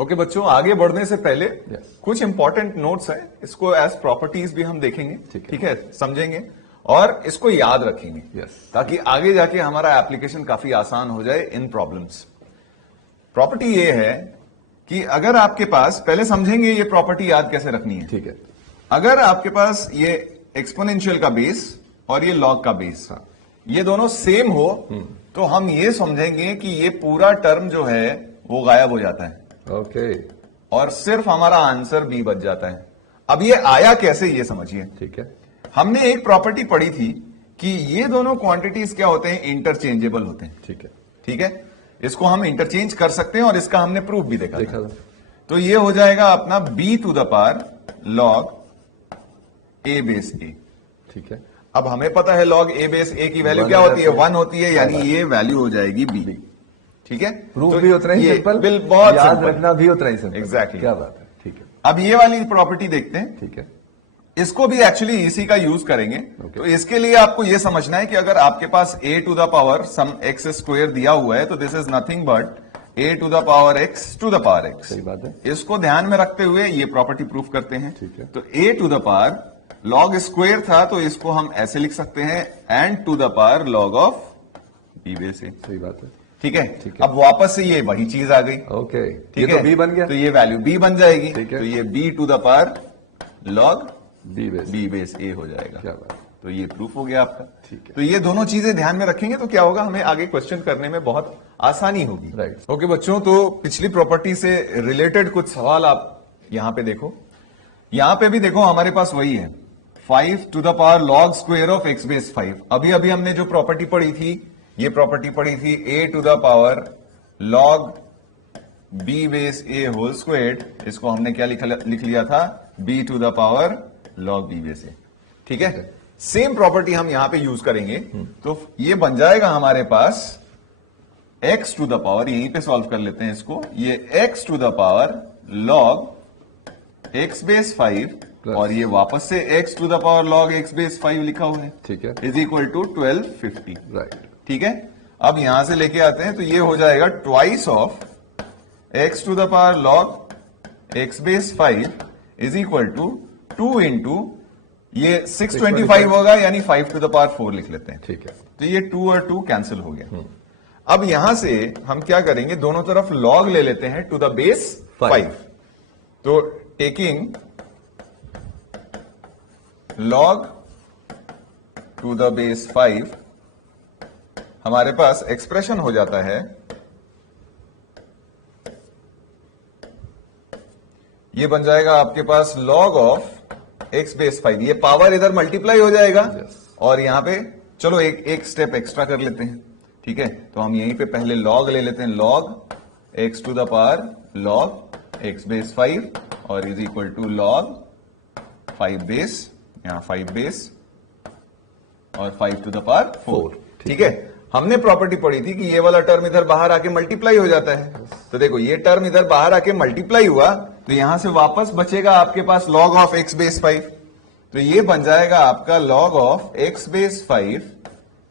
Okay बच्चों, आगे बढ़ने से पहले कुछ इंपॉर्टेंट नोट्स हैं, इसको एज प्रॉपर्टीज भी हम देखेंगे, ठीक है, समझेंगे और इसको याद रखेंगे ताकि आगे जाके हमारा एप्लीकेशन काफी आसान हो जाए इन प्रॉब्लम्स। प्रॉपर्टी ये है कि अगर आपके पास, पहले समझेंगे ये प्रॉपर्टी याद कैसे रखनी है, ठीक है। अगर आपके पास ये एक्सपोनेंशियल का बेस और ये लॉग का बेस, ये दोनों सेम हो तो हम ये समझेंगे कि ये पूरा टर्म जो है वो गायब हो जाता है, ओके, और सिर्फ हमारा आंसर बी बच जाता है। अब ये आया कैसे ये समझिए, ठीक है। हमने एक प्रॉपर्टी पढ़ी थी कि ये दोनों क्वांटिटीज क्या होते हैं, इंटरचेंजेबल होते हैं, ठीक है, ठीक है। इसको हम इंटरचेंज कर सकते हैं और इसका हमने प्रूफ भी देखा था। तो ये हो जाएगा अपना b to the power log a base a, ठीक है। अब हमें पता है लॉग a बेस a की वैल्यू क्या होती है, 1 होती है, यानी ये वैल्यू हो जाएगी b, ठीक है। प्रूफ भी उतना ही सिंपल, बहुत याद रखना भी उतना ही सिंपल, एग्जैक्टली, क्या बात है, ठीक है। अब ये वाली प्रॉपर्टी देखते हैं, ठीक है। इसको भी एक्चुअली इसी का यूज करेंगे। तो इसके लिए आपको यह समझना है कि अगर आपके पास a to the power some x square दिया हुआ है तो this is nothing but a to the power x to the power x। सही बात है। इसको ध्यान में रखते हुए ये प्रॉपर्टी प्रूफ करते हैं, ठीक है। तो a to the power log square था तो इसको हम ऐसे लिख सकते हैं n to the power log of b base a। सही बात है, ठीक है। अब वापस से ये वही चीज आ गई, ओके, ठीक है, तो b बन गया, तो ये वैल्यू b बन जाएगी, ठीक है। तो ये b to the power log b base a हो जाएगा। क्या बात, तो ये प्रूफ हो गया आपका, ठीक है। तो ये दोनों चीजें ध्यान में रखेंगे तो क्या होगा, हमें आगे क्वेश्चन करने में बहुत आसानी होगी, राइट। ओके बच्चों, तो पिछली प्रॉपर्टी से रिलेटेड कुछ सवाल आप यहां पे देखो। यहां पे भी देखो हमारे पास वही है, 5 to the power log square of x base 5। अभी अभी हमने जो प्रॉपर्टी पढ़ी थी, ये प्रॉपर्टी पढ़ी थी a to the power log b base a whole squared, इसको हमने क्या लिख लिया था, b to the power log b base a, ठीक है। सेम प्रॉपर्टी हम यहां पे यूज करेंगे, तो ये बन जाएगा हमारे पास x टू द पावर, यहीं पे सॉल्व कर लेते हैं इसको, ये x to the power log x base 5 और ये वापस से x to the power log x base 5 लिखा हुआ है, ठीक है, इज इक्वल टू 1250, राइट, ठीक है। अब यहां से लेके आते हैं तो ये हो जाएगा twice of x to the power log x base 5 is equal to 2 into ये 625 होगा, यानी 5 टू द पावर 4 लिख लेते हैं, ठीक है। तो ये 2 और 2 कैंसिल हो गया। अब यहां से हम क्या करेंगे, दोनों तरफ लॉग ले लेते हैं टू द बेस 5, तो taking log to the base 5 हमारे पास एक्सप्रेशन हो जाता है, ये बन जाएगा आपके पास लॉग ऑफ x बेस 5, ये पावर इधर मल्टीप्लाई हो जाएगा, और यहां पे चलो एक स्टेप एक्स्ट्रा कर लेते हैं, ठीक है। तो हम यहीं पे पहले लॉग ले लेते हैं, log x to the power log x base 5 और is equal to log 5 base, यहां 5 बेस और 5 टू द पावर 4, ठीक है। हमने प्रॉपर्टी पढ़ी थी कि ये वाला टर्म इधर बाहर आके मल्टीप्लाई हो जाता है, तो देखो ये टर्म इधर बाहर आके मल्टीप्लाई हुआ तो यहां से वापस बचेगा आपके पास लॉग ऑफ x बेस 5, तो ये बन जाएगा आपका लॉग ऑफ x बेस 5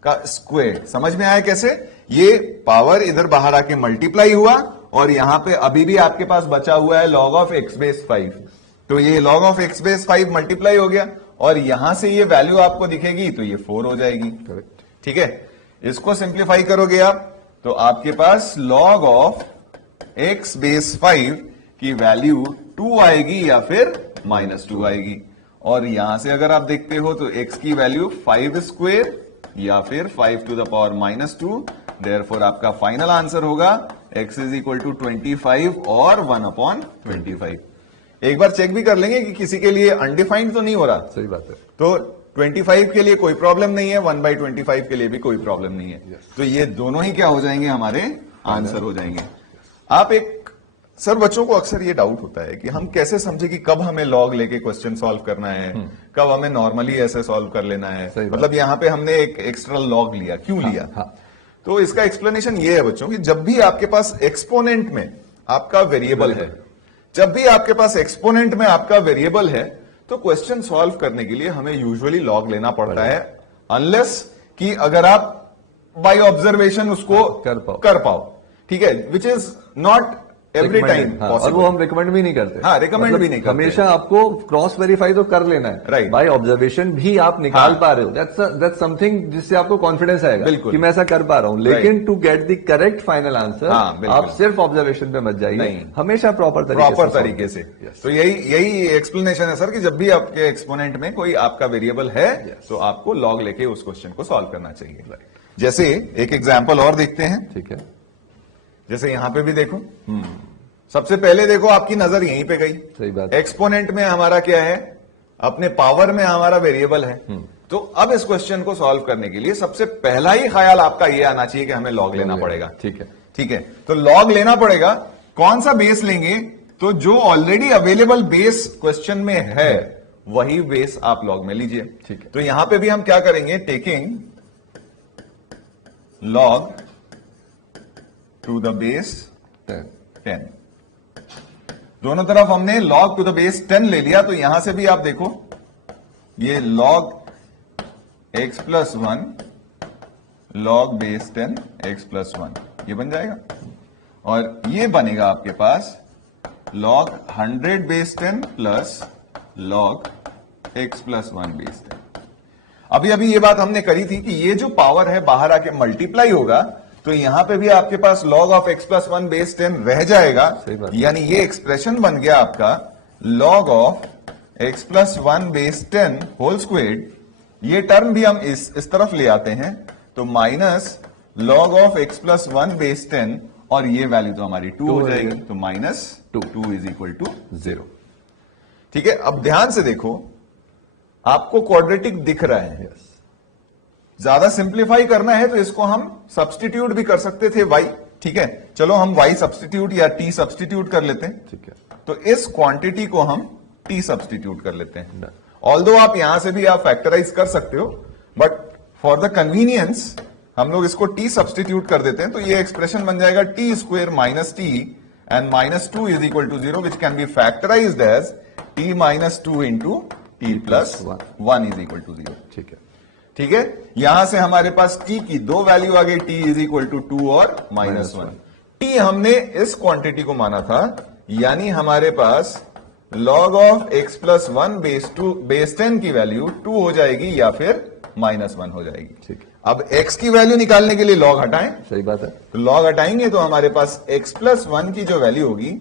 का स्क्वायर। समझ में आया कैसे, ये पावर इधर बाहर आके मल्टीप्लाई हुआ और यहां पे अभी भी आपके पास बचा हुआ है लॉग ऑफ x बेस 5, तो ये log of x base 5 multiply हो गया और यहां से ये वैल्यू आपको दिखेगी तो ये 4 हो जाएगी, ठीक है। इसको सिंप्लीफाई करोगे आप तो आपके पास लॉग ऑफ x बेस 5 की वैल्यू 2 आएगी या फिर -2 आएगी, और यहां से अगर आप देखते हो तो x की वैल्यू 5 स्क्वायर या फिर 5 टू द पावर -2, देयरफॉर आपका फाइनल आंसर होगा x इज इक्वल टू 25 और 1/25। एक बार चेक भी कर लेंगे कि किसी के लिए अनडिफाइंड तो नहीं हो रहा, सही बात है, तो 25 के लिए कोई प्रॉब्लम नहीं है, 1/25 के लिए भी कोई प्रॉब्लम नहीं है, तो ये दोनों ही क्या हो जाएंगे, हमारे आंसर हो जाएंगे। आप एक सर, बच्चों को अक्सर ये डाउट होता है कि हम कैसे समझे कि कब हमें लॉग लेके क्वेश्चन सॉल्व करना है, कब हमें नॉर्मली ऐसे सॉल्व कर लेना है, मतलब यहाँ पे हमने एक एक्स्ट्रा लॉग लिया, क्यों लिया? तो इसका एक्सप्लेनेशन ये है बच्चों कि जब भी आपके पास एक्सपोनेंट में आपका वेरिएबल है, जब भी आपके पास एक्सपोनेंट में आपका वेरिएबल है तो क्वेश्चन सॉल्व करने के लिए हमें यूजुअली लॉग लेना पड़ता है, अनलेस कि अगर आप बाय ऑब्जर्वेशन उसको कर पाओ, ठीक है, which is not every time हाँ, और वो हम रिकमेंड भी नहीं करते। हाँ, रिकमेंड भी नहीं करते। हमेशा आपको क्रॉस वेरीफाई तो कर लेना है, राइट। बाय ऑब्जर्वेशन भी आप निकाल हाँ। पा रहे हो, दैट्स समथिंग जिससे आपको कॉन्फिडेंस आएगा बिल्कुल। कि मैं ऐसा कर पा रहा हूँ। लेकिन to get the correct final answer हाँ, बिल्कुल। आप सिर्फ ऑब्जर्वेशन पे मत जाइए, नहीं। हमेशा प्रॉपर तरीके से। तो यही एक्सप्लेनेशन है सर कि जब भी आपके एक्सपोनेंट में कोई आपका वेरिएबल है तो आपको लॉग लेके उस क्वेश्चन को सॉल्व करना चाहिए। जैसे एक एग्जाम्पल और देखते हैं। ठीक है, जैसे यहां पे भी देखो, सबसे पहले देखो आपकी नजर यहीं पे गई। सही बात। एक्सपोनेंट में हमारा क्या है, अपने पावर में हमारा वेरिएबल है। तो अब इस क्वेश्चन को सॉल्व करने के लिए सबसे पहला ही ख्याल आपका ये आना चाहिए कि हमें लॉग लेना पड़ेगा। ठीक है, ठीक है, तो लॉग लेना पड़ेगा। कौन सा बेस लेंगे, तो जो ऑलरेडी अवेलेबल बेस क्वेश्चन में है वही बेस आप लॉग में लीजिए। ठीक है। तो यहां पे भी हम क्या करेंगे, taking log to the base 10। दोनों तरफ हमने log टू द बेस 10 ले लिया। तो यहां से भी आप देखो, ये log x plus 1 log base 10 x plus 1 ये बन जाएगा। और ये बनेगा आपके पास log 100 base 10 plus log x plus 1 base 10। अभी ये बात हमने करी थी कि ये जो पावर है बाहर आके मल्टीप्लाई होगा, तो यहां पे भी आपके पास log of x plus 1 base 10 रह जाएगा। यानी ये एक्सप्रेशन बन गया आपका log of x plus 1 base 10 whole squared. ये टर्म भी हम इस तरफ ले आते हैं, तो minus log of x plus 1 base 10, और ये वैल्यू तो हमारी 2 हो जाएगी, तो माइनस 2 इज इक्वल टू 0। ठीक है, अब ध्यान से देखो, आपको क्वाड्रेटिक दिख रहा है। ज्यादा सिंप्लीफाई करना है तो इसको हम सब्सटीट्यूट भी कर सकते थे y। ठीक है, चलो हम y सब्सटीट्यूट या t सब्सटीट्यूट कर लेते हैं। ठीक है, तो इस क्वांटिटी को हम t सब्सटीट्यूट कर लेते हैं। ऑल्दो आप यहां से भी आप फैक्टराइज कर सकते हो, बट फॉर द कन्वीनियंस हम लोग इसको t सब्सटीट्यूट कर देते हैं। तो ये एक्सप्रेशन बन जाएगा t square minus t and minus 2 is equal to 0, which can be factorized as t minus 2 into t plus 1 is equal to 0। ठीक है, ठीक है, यहां से हमारे पास t की दो वैल्यू आ गई, t इज इक्वल टू 2 और माइनस 1। t हमने इस क्वांटिटी को माना था, यानी हमारे पास log of x plus 1 base 10 की वैल्यू 2 हो जाएगी या फिर माइनस 1 हो जाएगी। ठीक है, अब x की वैल्यू निकालने के लिए log हटाएं। सही बात है। तो log हटाएंगे तो हमारे पास x प्लस 1 की जो वैल्यू होगी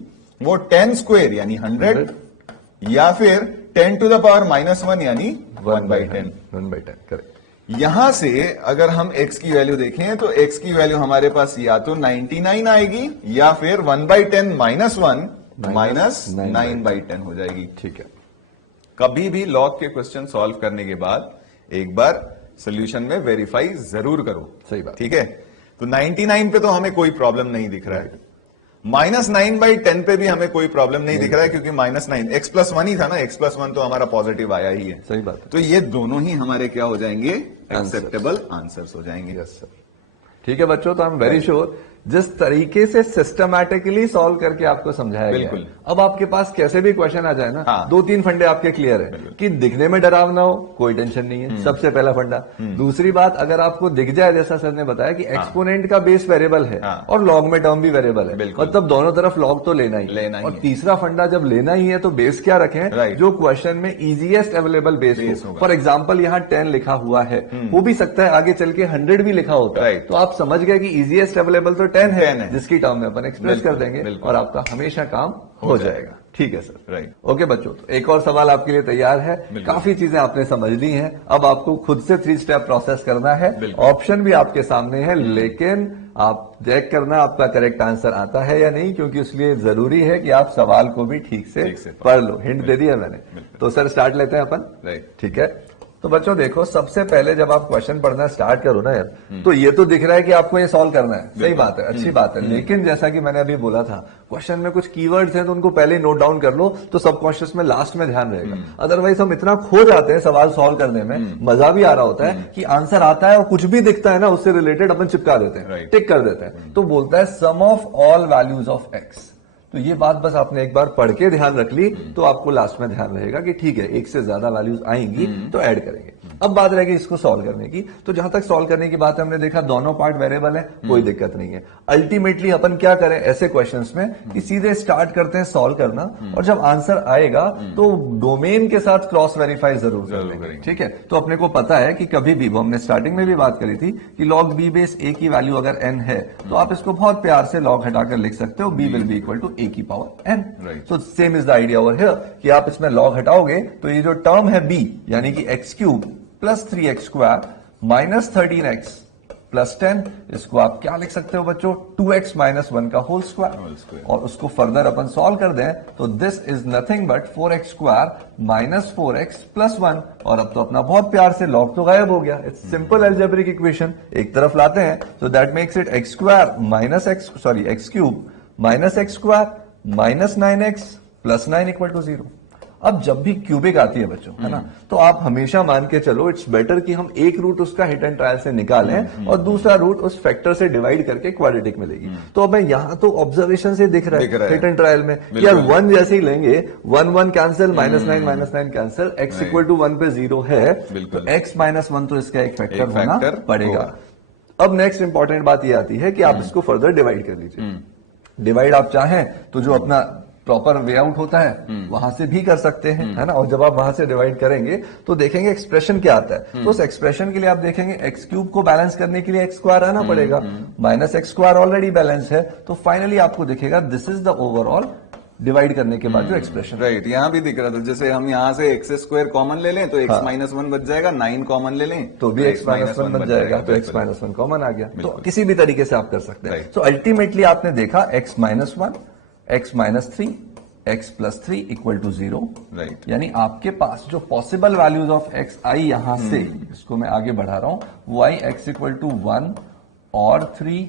वो 10 स्क्वेयर यानी 100 या फिर 10 टू द पावर माइनस 1 यानी 1/10। 1/10 करेक्ट। यहां से अगर हम x की वैल्यू देखें तो x की वैल्यू हमारे पास या तो 99 आएगी या फिर 1/10 माइनस 1 माइनस 9/10 हो जाएगी। ठीक है, कभी भी लॉग के क्वेश्चन सॉल्व करने के बाद एक बार सोल्यूशन में वेरीफाई जरूर करो। सही बात। ठीक है, तो 99 पे तो हमें कोई प्रॉब्लम नहीं दिख रहा है, माइनस 9/10 पे भी हमें कोई प्रॉब्लम नहीं दिख रहा है, क्योंकि माइनस 9 x प्लस 1 ही था ना, x प्लस 1 तो हमारा पॉजिटिव आया ही है। सही बात है। तो ये दोनों ही हमारे क्या हो जाएंगे, एक्सेप्टेबल आंसर्स हो जाएंगे। Yes sir. ठीक है बच्चों, तो आई एम वेरी श्योर जिस तरीके से सिस्टमैटिकली सॉल्व करके आपको समझाया गया है, अब आपके पास कैसे भी क्वेश्चन आ जाए ना, हाँ। 2-3 फंडे आपके क्लियर है कि दिखने में डरावना हो कोई टेंशन नहीं है, सबसे पहला फंडा। दूसरी बात, अगर आपको दिख जाए जैसा सर ने बताया कि एक्सपोनेंट का बेस वेरिएबल है और लॉग में टर्म भी वेरिएबल है, मतलब दोनों तरफ लॉग तो लेना ही। और तीसरा फंडा जब लेना ही है तो बेस क्या रखें, जो क्वेश्चन में इजीएस्ट अवेलेबल बेस हो। फॉर एग्जाम्पल यहाँ 10 लिखा हुआ है, हो भी सकता है आगे चल के 100 भी लिखा होता है, तो आप समझ गए कि इजीएस्ट अवेलेबल तो 10 है, जिसकी टर्म में अपन एक्सप्रेस कर देंगे और आपका हमेशा काम हो जाएगा। ठीक है सर, राइट। ओके बच्चों, तो एक और सवाल आपके लिए तैयार है। काफी चीजें आपने समझ ली हैं, अब आपको खुद से 3 स्टेप प्रोसेस करना है। ऑप्शन भी आपके सामने है, लेकिन आप चेक करना आपका करेक्ट आंसर आता है या नहीं, क्योंकि इसलिए जरूरी है कि आप सवाल को भी ठीक से पढ़ लो। हिंट दे दिया मैंने, तो सर स्टार्ट लेते हैं अपन। राइट, ठीक है। तो बच्चों देखो, सबसे पहले जब आप क्वेश्चन पढ़ना स्टार्ट करो ना यार, तो ये तो दिख रहा है कि आपको ये सॉल्व करना है, सही बात है, अच्छी बात है। लेकिन जैसा कि मैंने अभी बोला था, क्वेश्चन में कुछ कीवर्ड्स हैं तो उनको पहले नोट डाउन कर लो, तो सबकॉन्शियस में लास्ट में ध्यान रहेगा। अदरवाइज हम इतना खो जाते हैं सवाल सॉल्व करने में, मजा भी आ रहा होता है कि आंसर आता है और कुछ भी दिखता है ना उससे रिलेटेड अपन चिपका देते हैं, टिक कर देते हैं। तो बोलता है sum of all values of x. तो ये बात बस आपने एक बार पढ़ के ध्यान रख ली तो आपको लास्ट में ध्यान रहेगा कि ठीक है, एक से ज्यादा वैल्यूज आएंगी तो ऐड करेंगे। अब बात रहेगी इसको सॉल्व करने की। तो जहां तक सॉल्व करने की बात है, हमने देखा दोनों पार्ट वेरिएबल है, कोई दिक्कत नहीं है। अल्टीमेटली अपन क्या करें ऐसे क्वेश्चंस में कि सीधे स्टार्ट करते हैं सॉल्व करना, और जब आंसर आएगा तो डोमेन के साथ क्रॉस वेरीफाई जरूर करेंगे, ठीक है। तो अपने को पता है कि कभी भी, वो हमने स्टार्टिंग में भी बात करी थी कि log b बेस a की वैल्यू अगर n है तो आप इसको बहुत प्यार से log हटाकर लिख सकते हो, b will be equal to a की पावर n। तो same is the idea over here कि आप इसमें log हटाओगे तो ये जो टर्म है b यानी कि x cube plus 3x square minus 13x plus 10, इसको आप क्या लिख सकते हो बच्चों, 2x माइनस 1 का होल स्क्वायर। और उसको फर्दर अपन सॉल्व कर दें तो this is nothing but 4x square minus 4x plus 1, और अब तो अपना बहुत प्यार से लॉग तो गायब हो गया। इट्स सिंपल अलजेब्रिक इक्वेशन, एक तरफ लाते हैं तो that makes it x square minus x cube minus x square minus 9x plus 9 equal to 0। अब जब भी क्यूबिक आती है बच्चों, है ना, तो आप हमेशा मान के चलो इट्स बेटर कि हम एक रूट उसका हिट एंड ट्रायल से निकालें और दूसरा रूट उस फैक्टर से डिवाइड करके क्वाड्रेटिक मिलेगी। तो अब यहाँ तो ऑब्जर्वेशन से दिख रहा है हिट एंड ट्रायल में यार 1 जैसे ही लेंगे 1 1 cancel, minus 9 cancel, x equal to 1 पे 0 है तो x माइनस 1 तो इसका एक फैक्टर होना पड़ेगा। अब नेक्स्ट इंपॉर्टेंट बात ये आती है कि आप इसको फर्दर डिवाइड कर लीजिए। डिवाइड आप चाहें तो जो अपना प्रॉपर वे आउट होता है वहां से भी कर सकते हैं, है ना। और जब आप वहां से डिवाइड करेंगे तो देखेंगे एक्सप्रेशन क्या आता है। तो उस एक्सप्रेशन के लिए आप देखेंगे एक्स क्यूब को बैलेंस करने के लिए एक्स स्क्वायर आना पड़ेगा, minus x square already balance है, तो फाइनली आपको दिखेगा this is the overall divide करने के बाद जो एक्सप्रेशन। राइट, यहाँ भी दिख रहा था, जैसे हम यहाँ से एक्स स्क्वायर कॉमन ले लें तो एक्स माइनस 1 बच जाएगा, 9 कॉमन ले लें तो भी एक्स माइनस 1 बच जाएगा, तो एक्स माइनस 1 कॉमन आ गया। तो किसी भी तरीके से आप कर सकते हैं। तो अल्टीमेटली आपने देखा x minus 1, x minus 3, x plus 3 equal to 0। Right, यानी आपके पास जो पॉसिबल वैल्यूज ऑफ x आई यहां से, इसको मैं आगे बढ़ा रहा हूं, y x इक्वल टू 1 और 3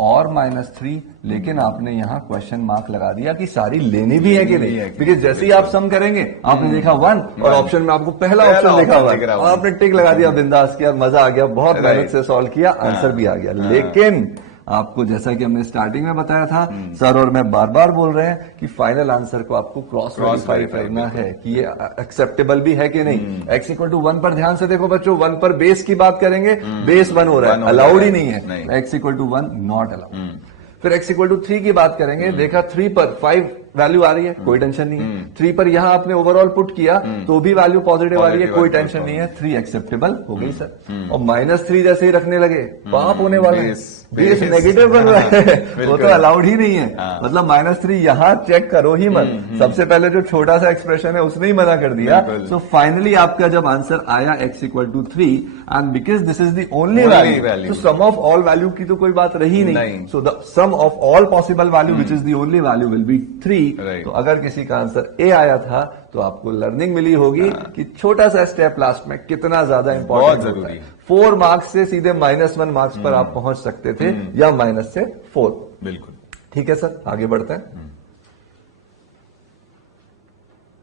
और माइनस 3, लेकिन आपने यहां क्वेश्चन मार्क लगा दिया कि सारी लेनी भी है कि नहीं, क्योंकि जैसे ही आप सम करेंगे आपने देखा 1 और ऑप्शन में आपको पहला ऑप्शन लिखा हुआ और आपने टिक लगा दिया, बिंदास किया, मजा आ गया, बहुत मेहनत से सॉल्व किया, आंसर भी आ गया। लेकिन आपको जैसा कि हमने स्टार्टिंग में बताया था, सर और मैं बार बार बोल रहे हैं कि फाइनल आंसर को आपको क्रॉस वेरीफाई करना है कि ये एक्सेप्टेबल भी है कि नहीं। x इक्वल टू 1 पर ध्यान से देखो बच्चों, 1 पर बेस की बात करेंगे, बेस 1 हो रहा है, अलाउड ही नहीं है, x equal to 1 not allowed. फिर x इक्वल टू 3 की बात करेंगे, देखा 3 पर 5 वैल्यू आ रही है, कोई टेंशन नहीं है। 3 पर यहां आपने ओवरऑल पुट किया तो भी वैल्यू पॉजिटिव आ रही है, कोई टेंशन नहीं है, 3 एक्सेप्टेबल हो गई सर। और माइनस 3 जैसे ही रखने लगे पाप होने वाला है, बेस नेगेटिव बन रहा है, वो तो अलाउड ही नहीं है। मतलब माइनस 3 यहां चेक करो ही मत, सबसे पहले जो छोटा सा एक्सप्रेशन है उसने ही मना कर दिया। सो फाइनली आपका जब आंसर आया x equal to 3 and because this is the only value, तो सम ऑफ ऑल वैल्यू की तो कोई बात रही नहीं। So the sum of all possible value which is the only value will be 3। तो अगर किसी का आंसर ए आया था तो आपको लर्निंग मिली होगी कि छोटा सा स्टेप लास्ट में कितना ज्यादा इंपॉर्टेंट होता है। 4 मार्क्स से सीधे -1 मार्क्स पर आप पहुंच सकते थे या माइनस से 4। बिल्कुल ठीक है सर, आगे बढ़ते हैं।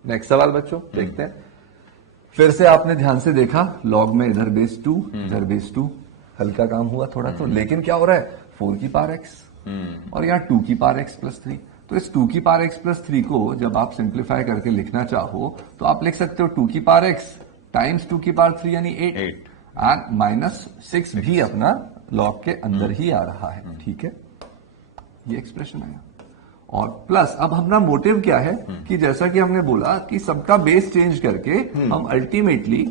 नेक्स्ट सवाल बच्चों देखते हैं। फिर से आपने ध्यान से देखा, लॉग में इधर बेस 2 इधर बेस 2, हल्का काम हुआ थोड़ा तो, लेकिन क्या हो रहा है 4 की पावर x और यहाँ 2 की पावर x प्लस 3। तो इस 2 की पावर x प्लस 3 को जब आप सिंप्लीफाई करके लिखना चाहो तो आप लिख सकते हो 2 की पावर x टाइम्स 2 की पावर 3 यानी 8 एंड माइनस 6 भी अपना लॉग के अंदर ही आ रहा है। ठीक है, ये एक्सप्रेशन आया। और प्लस अब अपना मोटिव क्या है कि जैसा कि हमने बोला कि सबका बेस चेंज करके हम अल्टीमेटली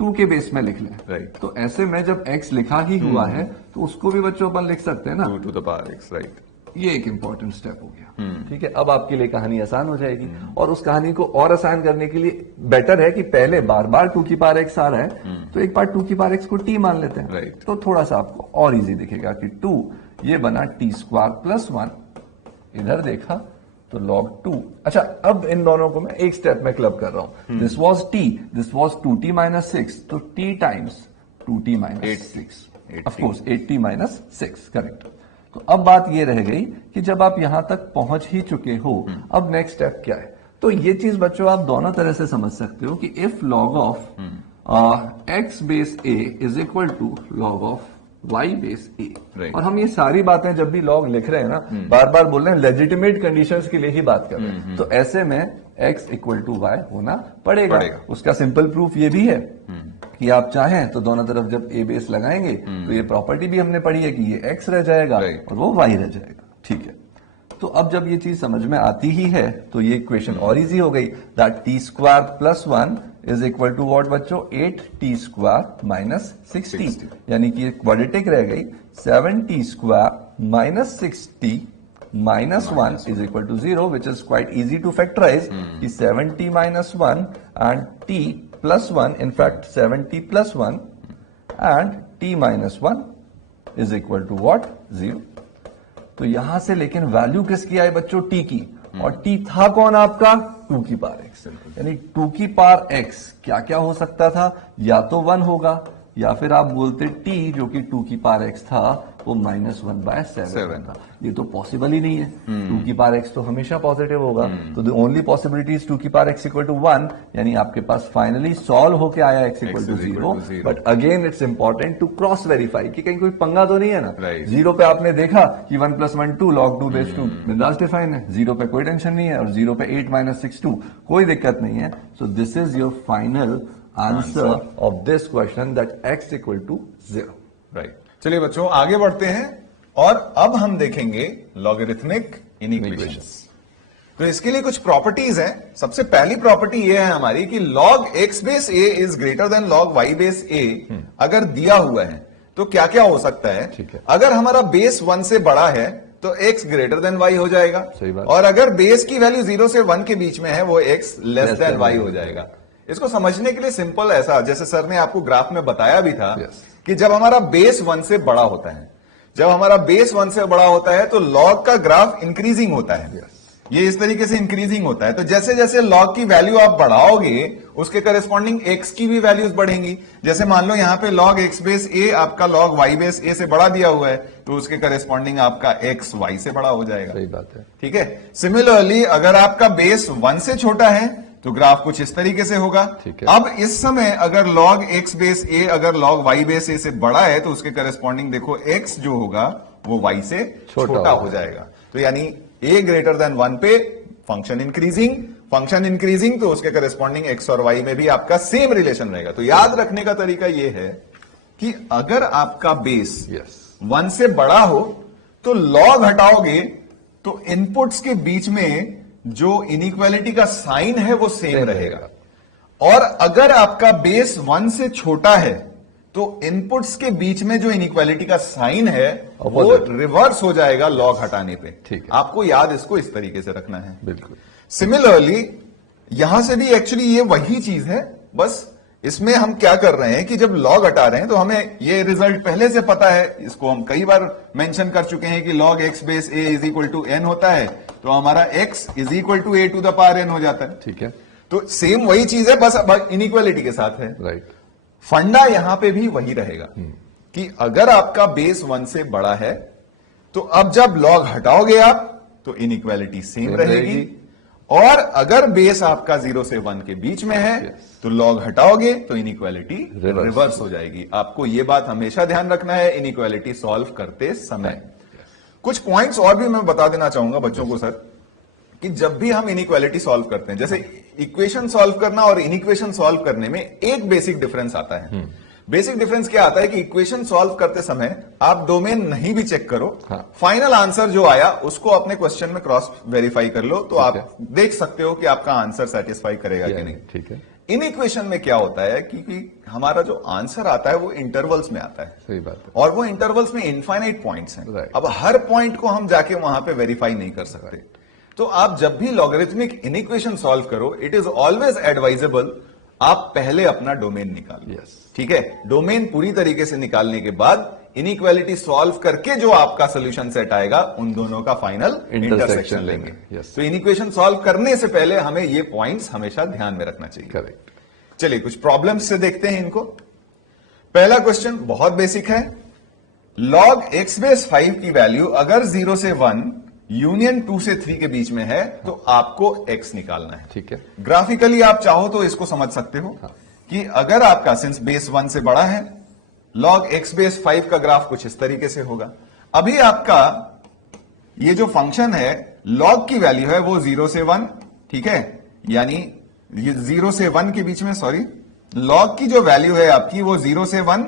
2 के बेस में लिख लें। राइट, तो ऐसे में जब x लिखा ही हुआ है तो उसको भी बच्चों अपन लिख सकते हैं ना 2 to the power x। Right, ये एक इंपॉर्टेंट स्टेप हो गया। ठीक है, अब आपके लिए कहानी आसान हो जाएगी। और उस कहानी को और आसान करने के लिए बेटर है कि पहले बार बार 2 की पावर x आ रहा है तो एक बार 2 की पावर x को t मान लेते हैं। Right. तो थोड़ा सा आपको और इजी दिखेगा कि 2 ये बना t स्क्वायर प्लस 1, इधर देखा तो log 2। अच्छा, अब इन दोनों को मैं एक स्टेप में क्लब कर रहा हूं। This was t, this was 2t minus 6, तो t times 2t minus 6, of course 8t minus 6, correct. तो अब बात ये रह गई कि जब आप यहां तक पहुंच ही चुके हो, अब नेक्स्ट स्टेप क्या है। तो ये चीज बच्चों आप दोनों तरह से समझ सकते हो कि if log of x base a is equal to log of y base a। Right. और हम ये सारी बातें जब भी log लिख रहे हैं ना, बार बार बोल रहे हैं लेजिटिमेट कंडीशंस के लिए ही बात कर रहे हैं। तो ऐसे में x इक्वल टू y होना पड़ेगा। उसका सिंपल प्रूफ ये भी है कि आप चाहें तो दोनों तरफ जब ए बेस लगाएंगे तो ये प्रॉपर्टी भी हमने पढ़ी है कि ये एक्स रह जाएगा और वो वाई रह जाएगा। ठीक है, तो अब जब ये चीज समझ में आती ही है तो ये इक्वेशन और इजी हो गई, that T square plus 1 is equal to what बच्चों, 8t स्क्वायर माइनस 6t, यानी कि क्वाड्रेटिक रह गई 7t square minus 6t minus 1 is equal to 0, which is quite easy to factorize. कि 7t minus 1 and t plus 1, in fact 7t plus 1 and t minus 1 is equal to what, 0. तो यहां से लेकिन value किसकी आई बच्चों, t की, और t था कौन आपका, 2 की पावर x, यानी 2 की पावर x क्या क्या हो सकता था, या तो 1 होगा या फिर आप बोलते t जो कि 2 की पावर x था वो -1/7 था। ये तो पॉसिबल ही नहीं है, 2 की पावर x तो हमेशा पॉजिटिव होगा, तो द ओनली पॉसिबिलिटी इज 2 की पावर x इक्वल टू 1, यानी आपके पास फाइनली सॉल्व होके आया x equal to 0। But again it's important to cross verify कि कहीं कोई पंगा तो नहीं है ना। 0 पे आपने देखा कि 1 + 1 2 log 2 base 2 बिंदास डिफाइन है, 0 पे कोई टेंशन नहीं है, और 0 पे 8 - 6 2 कोई दिक्कत नहीं है। So this is your final answer of this question, that x equal to 0। Right, चलिए बच्चों आगे बढ़ते हैं और अब हम देखेंगे लॉगरिथमिक इनइक्वेशंस। तो इसके लिए कुछ प्रॉपर्टीज हैं। सबसे पहली प्रॉपर्टी ये है हमारी कि log x base a is greater then log y base a अगर दिया हुआ है तो क्या क्या हो सकता है। ठीक है, अगर हमारा बेस 1 से बड़ा है तो x ग्रेटर देन y हो जाएगा। सही बात। और अगर बेस की वैल्यू 0 से 1 के बीच में है वो x लेस देन y हो जाएगा। इसको समझने के लिए सिंपल ऐसा, जैसे सर ने आपको ग्राफ में बताया भी था कि जब हमारा बेस 1 से बड़ा होता है, जब हमारा बेस 1 से बड़ा होता है तो लॉग का ग्राफ इंक्रीजिंग होता है। ये इस तरीके से इंक्रीजिंग होता है। तो जैसे जैसे लॉग की वैल्यू आप बढ़ाओगे उसके करस्पॉन्डिंग एक्स की भी वैल्यूज बढ़ेंगी। जैसे मान लो यहां पे log x बेस a आपका log y बेस a से बड़ा दिया हुआ है तो उसके करस्पॉन्डिंग आपका x y से बड़ा हो जाएगा। सही बात है। ठीक है, सिमिलरली अगर आपका बेस 1 से छोटा है तो ग्राफ कुछ इस तरीके से होगा। अब इस समय अगर log x बेस a अगर log y बेस a से बड़ा है तो उसके करस्पॉन्डिंग देखो x जो होगा वो y से छोटा हो जाएगा। तो यानी a ग्रेटर देन 1 पे फंक्शन इंक्रीजिंग तो उसके करस्पॉन्डिंग x और y में भी आपका सेम रिलेशन रहेगा। तो याद रखने का तरीका ये है कि अगर आपका बेस 1 से बड़ा हो तो log हटाओगे तो इनपुट्स के बीच में जो इनइक्वालिटी का साइन है वो सेम रहेगा। और अगर आपका बेस 1 से छोटा है तो इनपुट्स के बीच में जो इनइक्वालिटी का साइन है वो रिवर्स हो जाएगा लॉग हटाने पे। ठीक है, आपको याद इसको इस तरीके से रखना है। बिल्कुल सिमिलरली यहां से भी एक्चुअली ये वही चीज है, बस इसमें हम क्या कर रहे हैं कि जब लॉग हटा रहे हैं तो हमें ये रिजल्ट पहले से पता है, इसको हम कई बार मेंशन कर चुके हैं कि log x base a is equal to n होता है तो हमारा x is equal to a to the power n हो जाता है। ठीक है, तो सेम वही चीज है, बस अब इनइक्वालिटी के साथ है। राइट, फंडा यहां पे भी वही रहेगा कि अगर आपका बेस 1 से बड़ा है तो अब जब log हटाओगे आप तो इनइक्वालिटी सेम रहेगी, और अगर बेस आपका 0 से 1 के बीच में है तो log हटाओगे तो इनइक्वालिटी रिवर्स हो जाएगी। आपको यह बात हमेशा ध्यान रखना है इनइक्वालिटी सॉल्व करते समय। कुछ पॉइंट्स और भी मैं बता देना चाहूंगा बच्चों को सर, कि जब भी हम इनइक्वालिटी सॉल्व करते हैं, जैसे इक्वेशन सॉल्व करना और इनइक्वेशन सॉल्व करने में एक बेसिक डिफरेंस आता है। बेसिक डिफरेंस क्या आता है कि इक्वेशन सॉल्व करते समय आप डोमेन नहीं भी चेक करो, फाइनल आंसर जो आया उसको अपने क्वेश्चन में क्रॉस वेरीफाई कर लो तो आप देख सकते हो कि आपका आंसर सेटिस्फाई करेगा कि नहीं। ठीक है, इन इक्वेशन में क्या होता है कि हमारा जो आंसर आता है वो इंटरवल्स में आता है। सही बात है, और वो इंटरवल्स में इनफाइनाइट पॉइंट्स हैं। Right. अब हर पॉइंट को हम जाके वहां पे वेरीफाई नहीं कर सकते। तो आप जब भी लॉगरिथमिक इनइक्वेशन सॉल्व करो इट इज ऑलवेज एडवाइजेबल आप पहले अपना डोमेन निकालो। ठीक है, डोमेन पूरी तरीके से निकालने के बाद इनइक्वालिटी सॉल्व करके जो आपका सोल्यूशन सेट आएगा उन दोनों का फाइनल इंटरसेक्शन लेंगे। तो इनइक्वेशन सॉल्व करने से पहले हमें ये पॉइंट्स हमेशा ध्यान में रखना चाहिए। करेक्ट। चलिए कुछ प्रॉब्लम्स से देखते हैं इनको। पहला क्वेश्चन बहुत बेसिक है, log x बेस 5 की वैल्यू अगर 0 से 1 यूनियन 2 से 3 के बीच में है तो आपको x निकालना है। ठीक है, ग्राफिकली आप चाहो तो इसको समझ सकते हो कि अगर आपका सिंस बेस 1 से बड़ा है log x बेस 5 का ग्राफ कुछ इस तरीके से होगा। अभी आपका ये जो फंक्शन है log की वैल्यू है वो 0 से 1, ठीक है, यानी ये 0 से 1 के बीच में, सॉरी लॉग की जो वैल्यू है आपकी वो 0 से 1,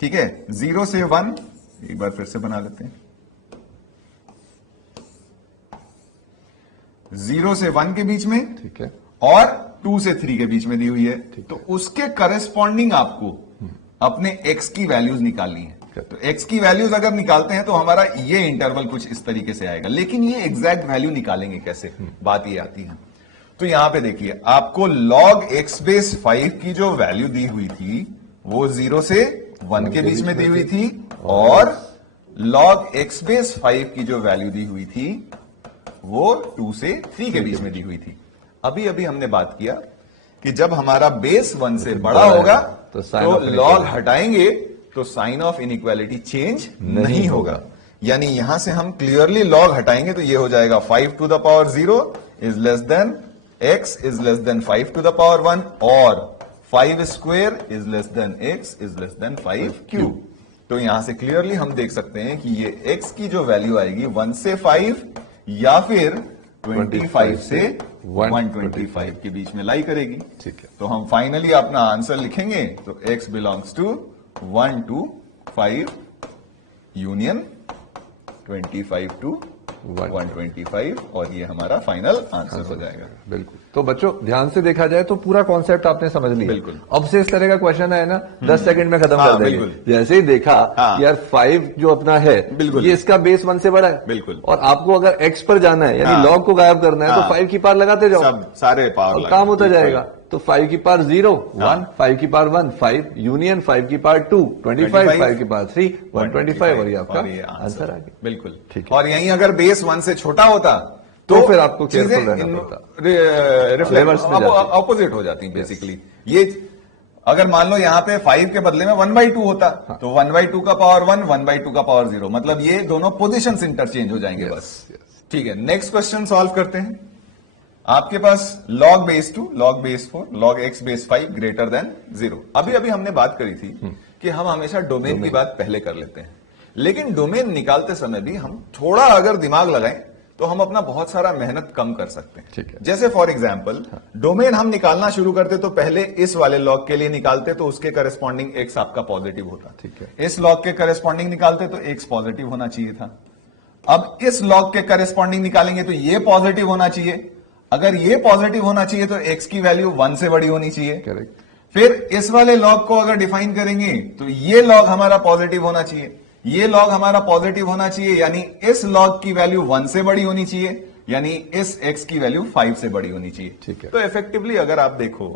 ठीक है, 0 से 1, एक बार फिर से बना लेते हैं, 0 से 1 के बीच में, ठीक है, और 2 से 3 के बीच में दी हुई है। तो उसके करस्पॉन्डिंग आपको अपने x की वैल्यूज निकालनी है। तो x की वैल्यूज अगर निकालते हैं तो हमारा ये इंटरवल कुछ इस तरीके से आएगा, लेकिन ये एग्जैक्ट वैल्यू निकालेंगे कैसे, बात ये आती है। तो यहां पे देखिए, आपको log x बेस 5 की जो वैल्यू दी हुई थी वो 0 से 1 के बीच में दी हुई थी, और log x बेस 5 की जो वैल्यू दी हुई थी वो 2 से 3 के बीच में दी हुई थी। अभी अभी हमने बात किया कि जब हमारा बेस 1 से बड़ा होगा तो लॉग हटाएंगे तो साइन ऑफ इनइक्वालिटी चेंज नहीं होगा। यानी यहां से हम क्लियरली लॉग हटाएंगे तो ये हो जाएगा 5 to the power 0 is less than x is less than 5 to the power 1, और 5 square is less than x is less than 5 cube. तो यहां से क्लियरली हम देख सकते हैं कि ये x की जो वैल्यू आएगी 1 से 5 या फिर 25 से 125 के बीच में लाई करेगी। ठीक है, तो हम फाइनली अपना आंसर लिखेंगे तो x belongs to 1 to 5 union 25 to 125, और ये हमारा फाइनल आंसर हो जाएगा। बिल्कुल। तो बच्चों ध्यान से देखा जाए तो पूरा कॉन्सेप्ट आपने समझ लिया। बिल्कुल। अब से इस तरह का क्वेश्चन है ना 10 सेकंड में खत्म कर देंगे। बिल्कुल। जैसे ही देखा कि यार 5 जो अपना है बिल्कुल, ये इसका बेस 1 से बड़ा है, बिल्कुल, और आपको अगर x पर जाना है यानी लॉग को गायब करना है तो 5 की पार लगाते जाओ, सब सारे पावर काम होता जाएगा। तो 5 की पार 0 1, 5 की पार 1 5, यूनियन 5 की पार 2 25, 5 की पार 3 125, और ये आपका आंसर आ गया। बिल्कुल, ठीक है। और यहीं अगर बेस 1 से छोटा होता तो फिर आपको केयरफुल रहना पड़ता, ऑपोजिट हो जाती बेसिकली। ये अगर मान लो यहाँ पे 5 के बदले में 1/2 होता तो 1/2 का पावर 1 1/2 का पावर 0, मतलब ये दोनों पोजीशंस इंटरचेंज हो जाएंगे बस। ठीक है, नेक्स्ट क्वेश्चन सॉल्व करते हैं। आपके पास log base 2, log base 4, log x base 5 greater than 0। अभी अभी हमने बात करी थी कि हम हमेशा डोमेन की बात पहले कर लेते हैं, लेकिन डोमेन निकालते समय भी हम थोड़ा अगर दिमाग लगाएं तो हम अपना बहुत सारा मेहनत कम कर सकते हैं। ठीक है। जैसे फॉर एग्जांपल डोमेन हम निकालना शुरू करते तो पहले इस वाले लॉग के लिए निकालते तो उसके करस्पॉन्डिंग x आपका पॉजिटिव होता। ठीक है। इस लॉग के करस्पॉन्डिंग निकालते तो x पॉजिटिव होना चाहिए था। अब इस लॉग के करस्पॉन्डिंग निकालेंगे तो ये पॉजिटिव होना चाहिए। अगर ये पॉजिटिव होना चाहिए तो x की वैल्यू 1 से बड़ी होनी चाहिए। करेक्ट। फिर इस वाले लॉग को अगर डिफाइन करेंगे तो ये लॉग हमारा पॉजिटिव होना चाहिए, ये लॉग हमारा पॉजिटिव होना चाहिए, यानी इस लॉग की वैल्यू 1 से बड़ी होनी चाहिए, यानी इस x की वैल्यू 5 से बड़ी होनी चाहिए। ठीक है। तो इफेक्टिवली अगर आप देखो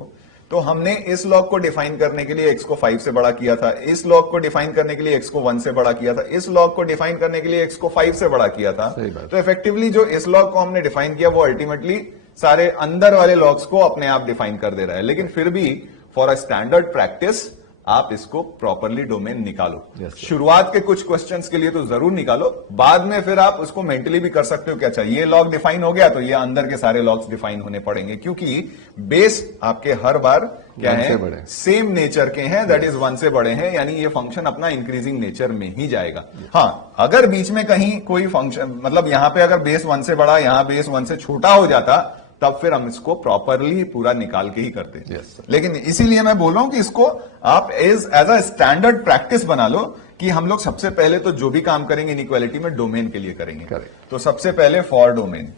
तो हमने इस लॉग को डिफाइन करने के लिए x को 5 से बड़ा किया था, इस लॉग को डिफाइन करने के लिए x को 1 से बड़ा किया था, इस लॉग को डिफाइन करने के लिए x को 5 से बड़ा किया था। तो इफेक्टिवली जो इस लॉग को हमने डिफाइन किया वो अल्टीमेटली सारे अंदर वाले लॉग्स को अपने आप डिफाइन कर दे रहा है। लेकिन फिर भी फॉर अ स्टैंडर्ड प्रैक्टिस आप इसको प्रॉपरली डोमेन निकालो। शुरुआत के कुछ क्वेश्चंस के लिए तो जरूर निकालो, बाद में फिर आप उसको मेंटली भी कर सकते हो कि अच्छा ये लॉग डिफाइन हो गया तो ये अंदर के सारे लॉग्स डिफाइन होने पड़ेंगे, क्योंकि बेस आपके हर बार क्या है, सेम नेचर के हैं, दैट इज 1 से बड़े हैं, यानी ये फंक्शन अपना इंक्रीजिंग नेचर में ही जाएगा। हाँ, अगर बीच में कहीं कोई फंक्शन, मतलब यहां पे अगर बेस 1 से बड़ा, यहां बेस 1 से छोटा हो जाता तब फिर हम इसको प्रॉपरली पूरा निकाल के ही करते हैं। लेकिन इसीलिए मैं बोल रहा हूं कि इसको आप एज अ स्टैंडर्ड प्रैक्टिस बना लो कि हम लोग सबसे पहले तो जो भी काम करेंगे इनइक्वालिटी में डोमेन के लिए करेंगे। करेक्ट। तो सबसे पहले फॉर डोमेन,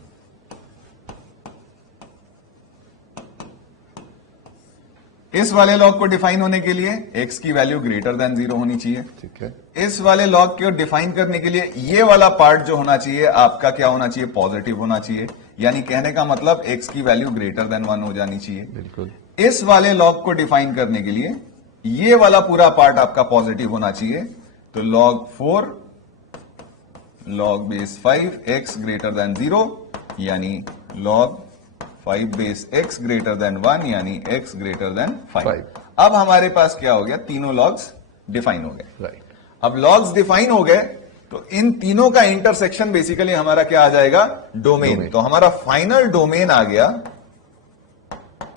इस वाले लॉग को डिफाइन होने के लिए x की वैल्यू ग्रेटर देन 0 होनी चाहिए। ठीक है। इस वाले लॉग को डिफाइन करने के लिए ये वाला पार्ट जो होना चाहिए आपका क्या होना चाहिए, पॉजिटिव होना चाहिए, यानी कहने का मतलब x की वैल्यू ग्रेटर देन 1 हो जानी चाहिए। बिल्कुल। इस वाले लॉग को डिफाइन करने के लिए ये वाला पूरा पार्ट आपका पॉजिटिव होना चाहिए। तो log 4 log base 5 x greater than 0, यानी log 5 base x greater than 1, यानी x ग्रेटर देन 5। अब हमारे पास क्या हो गया, तीनों लॉग्स डिफाइन हो गए। राइट। अब लॉग्स डिफाइन हो गए तो इन तीनों का इंटरसेक्शन बेसिकली हमारा क्या आ जाएगा, डोमेन। तो हमारा फाइनल डोमेन आ गया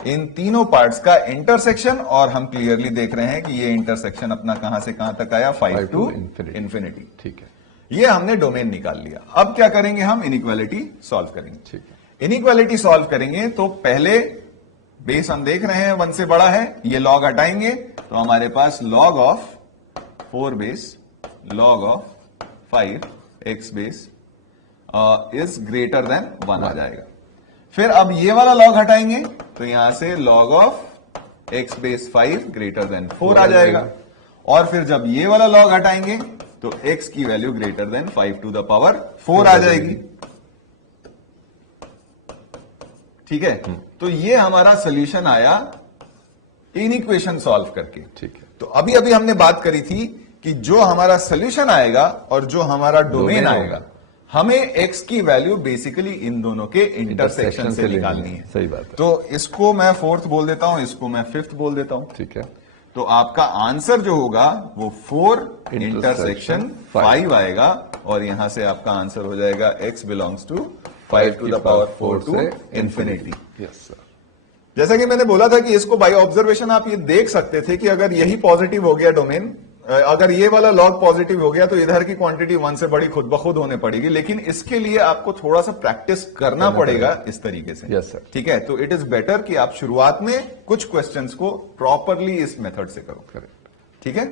इन तीनों पार्ट्स का इंटरसेक्शन, और हम क्लियरली देख रहे हैं कि ये इंटरसेक्शन अपना कहां से कहां तक आया, 5 टू इंफिनिटी। ठीक है, ये हमने डोमेन निकाल लिया। अब क्या करेंगे, हम इनइक्वालिटी सॉल्व करेंगे। ठीक है। इनइक्वालिटी सॉल्व करेंगे तो पहले बेस हम देख रहे हैं 1 से बड़ा है, ये लॉग हटाएंगे तो हमारे पास log of 4 base log of 5 x base is greater than 1 आ जाएगा। फिर अब ये वाला लॉग हटाएंगे तो यहां से log of x base 5 greater than 4 आ जाएगा। और फिर जब ये वाला लॉग हटाएंगे तो x की value greater than 5 to the power 4 आ जाएगी। ठीक है, तो ये हमारा सोल्यूशन आया इन इक्वेशन सॉल्व करके। ठीक है, तो अभी अभी हमने बात करी थी कि जो हमारा सोल्यूशन आएगा और जो हमारा डोमेन आएगा, हमें x की वैल्यू बेसिकली इन दोनों के इंटरसेक्शन से निकालनी है। सही बात है। तो इसको मैं 4th बोल देता हूं, इसको मैं 5th बोल देता हूं। ठीक है, तो आपका आंसर जो होगा वो 4 इंटरसेक्शन 5 आएगा और यहां से आपका आंसर हो जाएगा x belongs to 5 to the power 4 to infinity. Yes sir. जैसा कि मैंने बोला था कि इसको बाय ऑब्जर्वेशन आप ये देख सकते थे कि अगर यही पॉजिटिव हो गया डोमेन, अगर ये वाला लॉग पॉजिटिव हो गया तो इधर की क्वांटिटी 1 से बड़ी खुद ब खुद होने पड़ेगी, लेकिन इसके लिए आपको थोड़ा सा प्रैक्टिस करना पड़ेगा इस तरीके से। Yes sir. ठीक है, तो इट इज बेटर कि आप शुरुआत में कुछ क्वेश्चंस को प्रॉपरली इस मेथड से करो। करेक्ट। ठीक है।